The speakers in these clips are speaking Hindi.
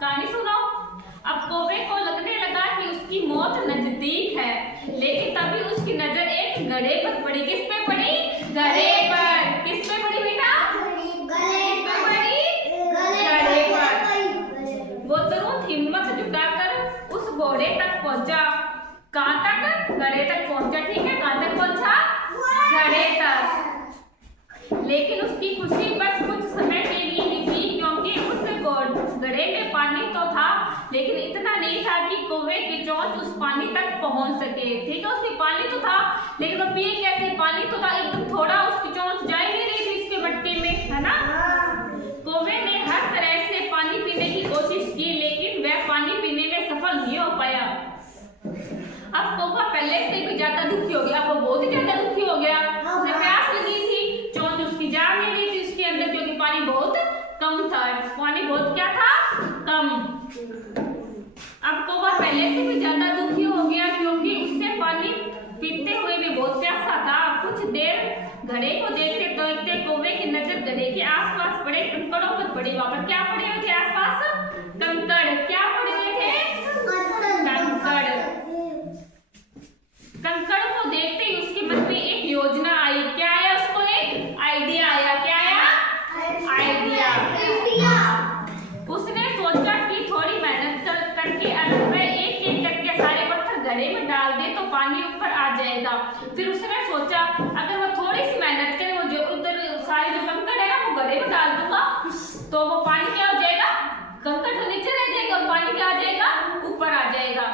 कहानी सुनो। अब कौवे को लगने लगा कि उसकी मौत नजदीक है, लेकिन तभी उसकी नजर एक घड़े पर पड़ी। किस पे पड़ी? घड़े पर। किस पे पड़ी बेटा? घड़े पर। वो तुरंत हिम्मत जुटाकर उस घोड़े तक पहुंचा। कहाँ तक? घड़े तक पहुंचा। ठीक है, कहाँ तक पहुंचा? घड़े तक। लेकिन उसकी खुशी बस कुछ समय के लिए ही थी, क्योंकि उस घड़े में पानी तो था, लेकिन इतना नहीं था कि कौवे की चोंच उस पानी तक पहुंच सके। ठीक है, उसमें पानी तो था, लेकिन वो पिए कैसे? पानी तो था एकदम थोड़ा, उसकी चोंच जा ही नहीं रही थी इसके मटके में, है ना। कौवे ने हर तरह से पानी पीने की कोशिश की, लेकिन वह पानी पीने में सफल नहीं हो पाया। अब कौवा पहले से भी ज्यादा दुखी हो गया। वो बहुत ही ज्यादा दुखी हो गया। उसे प्यास लगी थी, चोंच उसकी जा नहीं रही थी उसके अंदर, क्योंकि पानी बहुत कम था। पानी बहुत क्या था? कम। अब कौवा पहले से भी ज्यादा दुखी हो गया, क्योंकि उससे पानी पीते हुए भी बहुत प्यासा था। कुछ देर घड़े को देखते देखते कौवे की नजर घड़े के आसपास पड़े कंकड़ों पर पड़ी। वहां पर क्या पड़े हुए थे आसपास? कंकड़। क्या पड़े हुए थे? कंकड़। कंकड़ को देखते ही उसके मन में एक योजना आई। क्या आया? उसको एक आइडिया आया। क्या आया? आइडिया। उसने सोचा कि थोड़ी मेहनत करके अगर मैं एक एक करके सारे पत्थर घड़े में डाल दे तो पानी ऊपर आ जाएगा। फिर उसने सोचा अगर वो थोड़ी सी मेहनत करे, वो जो उधर सारे जो कंकड़ है ना वो घड़े में डाल दूंगा, तो वो पानी क्या हो जाएगा? कंकड़ तो नीचे रह जाएगा और पानी क्या आ जाएगा? ऊपर आ जाएगा।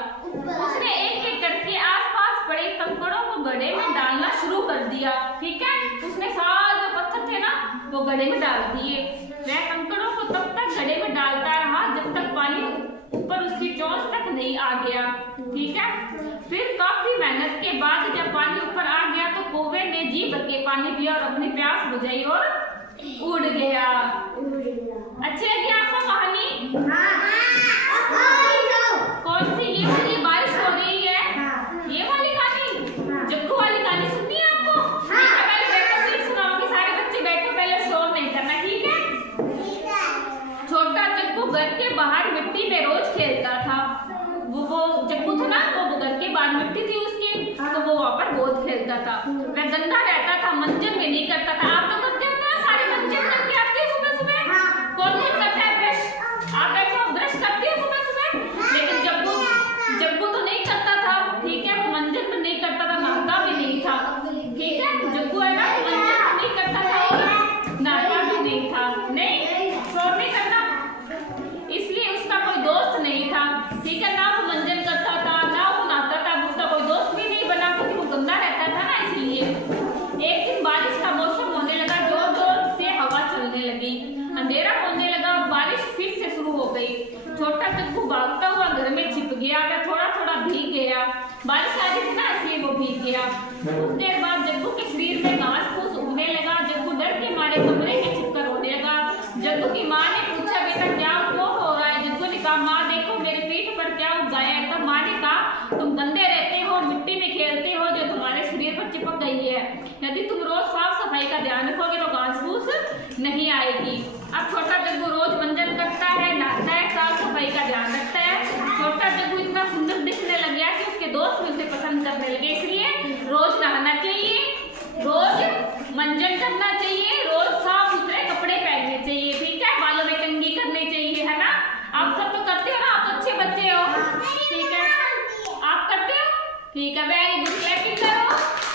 उसने एक एक करके आसपास पड़े कंकड़ों को घड़े में डालना शुरू कर दिया। ठीक है, उसने सारे जो पत्थर थे ना वो घड़े में डाल दिए। वह कंकड़ों को तब तक घड़े में डालता रहा जब तक पानी ऊपर उसकी चोंच तक नहीं आ गया। ठीक है, फिर काफी मेहनत के बाद जब पानी ऊपर आ गया तो कौवे ने जी भर के पानी पिया और अपनी प्यास बुझाई और उड़ गया। अच्छी लगी आपको कहानी? कौन सी? ये वाली बारिश हो रही है, ये वाली कहानी, जग्गू वाली कहानी सुननी है आपको? पहले बैठो, फिर सुनाओगी। सारे बच्चे बैठो, पहले शोर नहीं करना। ठीक है। छोटा जग्गू घर के बाहर मिट्टी में रोज खेलता था। वो जग्गू था ना, वो घर के बाहर मिट्टी थी उसकी, तो वो वहां पर बहुत खेलता था। वह गंदा रहता था, मंजन में नहीं करता था। आप तो करते हो ना, सारे मंजन करके आते हैं सुबह सुबह। कौन कौन करता है ब्रश? आप बैठो, ब्रश करती हो सुबह सुबह। लेकिन जग्गू तो नहीं करता था। ठीक है, वो मंजन में नहीं करता था, नहाता भी नहीं था। ठीक है, जग्गू है ना, मंजन में नहीं करता था और नहाता भी नहीं था। नहीं, शोर नहीं करना, इसलिए उसका कोई दोस्त नहीं था। ठीक है, ना वो मंजन करता था ना वो नहाता था, उसका कोई दोस्त भी नहीं बना, क्योंकि वो गंदा रहता था ना, इसलिए। एक दिन बारिश का मौसम होने लगा, जोर जोर से हवा चलने लगी, अंधेरा होने लगा और बारिश फिर से शुरू हो गई। छोटा जग्गू भागता हुआ घर में छिप गया। वह थोड़ा थोड़ा भीग गया, बारिश आ रही थी ना इसलिए वो भीग गया। कुछ देर बाद जग्गू के शरीर में घास फूस उगने लगा। जग्गू डर के मारे कमरे के छिपकर रोने लगा। जग्गू की माँ ने पूछा, बेटा क्या क्यों हो रहा है? जग्गू ने कहा, माँ देखो मेरे पीठ पर क्या उग गया है। तब माँ ने कहा, तुम गंदे रहते हो, मिट्टी में खेलते हो जो तुम्हारे शरीर पर चिपक गई है। यदि तुम रोज साफ सफाई का ध्यान रखोगे तो घास फूस नहीं आएगी। अब छोटा जग्गू रोज मंजन करता है, नहाता है, साफ सफाई का ध्यान रखता है। छोटा जग्गू इतना सुंदर दिखने लग गया कि उसके दोस्त भी उसे पसंद करने लगे। इसलिए रोज नहाना चाहिए, रोज मंजन करना चाहिए, रोज साफ सुथरे कपड़े पहनने चाहिए। ठीक है, बालों में कंघी करनी चाहिए, ठीक है, वेरी गुड, क्लैपिंग करो।